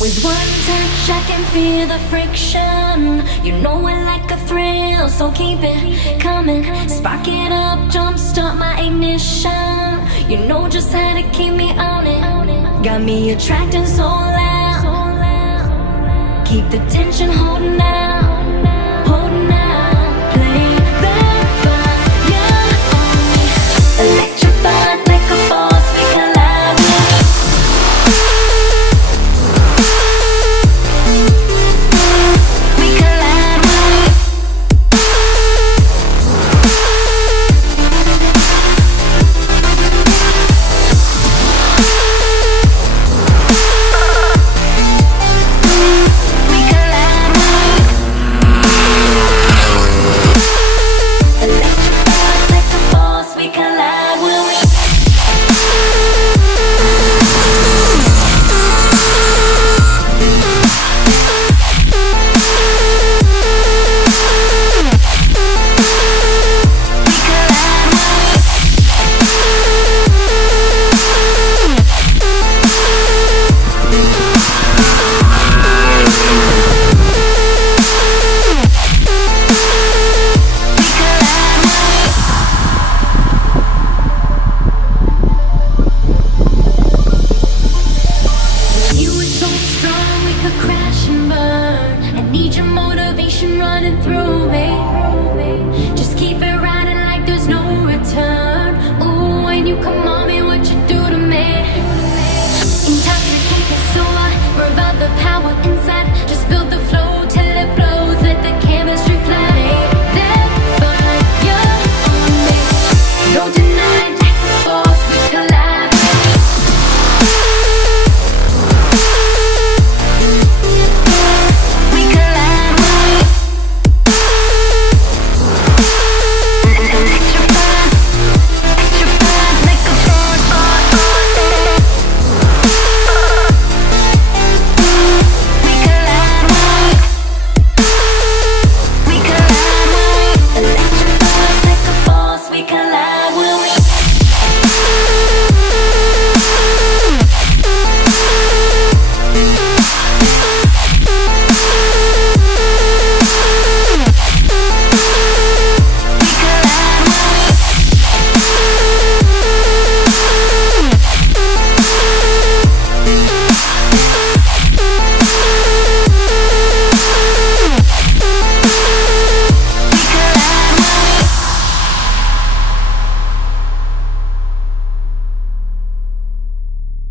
With one touch I can feel the friction. You know I like a thrill, so keep it coming. Spark it up, jumpstart my ignition. You know just how to keep me on it. Got me attracting so loud. Keep the tension holding out.